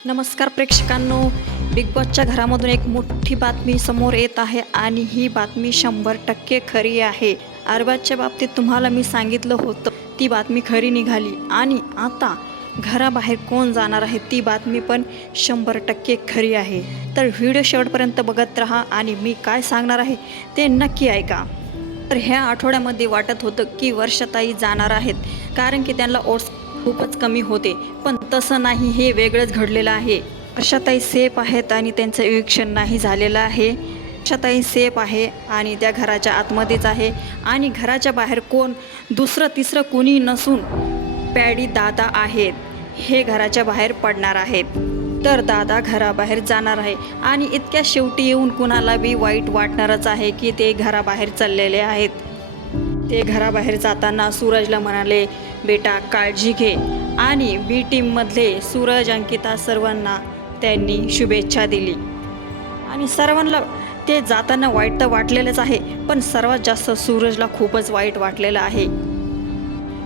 नमस्कार प्रेक्षकांनो, बिग बॉसच्या घरामधून एक मोठी बातमी समोर येत आहे आणि ही बातमी 100% खरी आहे. अरबाजच्या बाबतीत तुम्हाला मी सांगितलं होतं, ती बातमी खरी निघाली आणि आता घराबाहेर कोण जाणार आहे ती बातमी पण 100% खरी आहे. तर व्हिडिओ शेवटपर्यंत बघत राहा आणि मी काय सांगणार आहे ते नक्की ऐका. तर ह्या आठवड्यामध्ये वाटत होतं की वर्षाताई जाणार आहेत, कारण की त्यांना ओट्स खूपच कमी होते, पण तसं नाही, हे वेगळंच घडलेलं आहे. वर्षाताई सेफ आहेत आणि त्यांचं इविक्शन नाही झालेलं आहे. वर्षाताई सेफ आहे आणि त्या घराच्या आतमध्येच आहे आणि घराच्या बाहेर कोण दुसरं तिसरं कोणी नसून पॅडी दादा आहेत. हे घराच्या बाहेर पडणार आहेत. तर दादा घराबाहेर जाणार आहे आणि इतक्या शेवटी येऊन कुणाला बी वाईट वाटणारच आहे की ते घराबाहेर चाललेले आहेत. ते घराबाहेर जाताना सूरजला म्हणाले, बेटा काळजी घे. आणि बी टीममधले सूरज, अंकिता सर्वांना त्यांनी शुभेच्छा दिली आणि सर्वांना ते जाताना वाईट तर वाटलेलंच आहे, पण सर्वात जास्त सूरजला खूपच वाईट वाटलेलं आहे.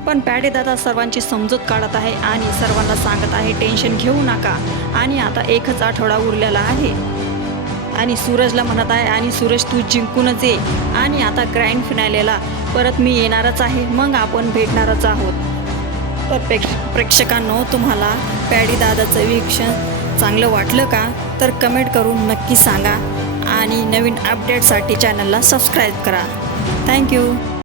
पण पॅडेदादा सर्वांची समजूत काढत आहे आणि सर्वांना सांगत आहे टेन्शन घेऊ नका आणि आता एकच आठवडा उरलेला आहे. आणि सूरजला म्हणत आहे, आणि सूरज तू जिंकूनच ये आणि आता ग्रँड फिनालेला परत मी येणारच आहे, मग आपण भेटणारच आहोत. तर प्रेक्षकांनो, तुम्हाला पॅडी दादाचं वीक्षण चांगलं वाटलं का? तर कमेंट करून नक्की सांगा आणि नवीन अपडेटसाठी चॅनलला सबस्क्राईब करा. थँक्यू.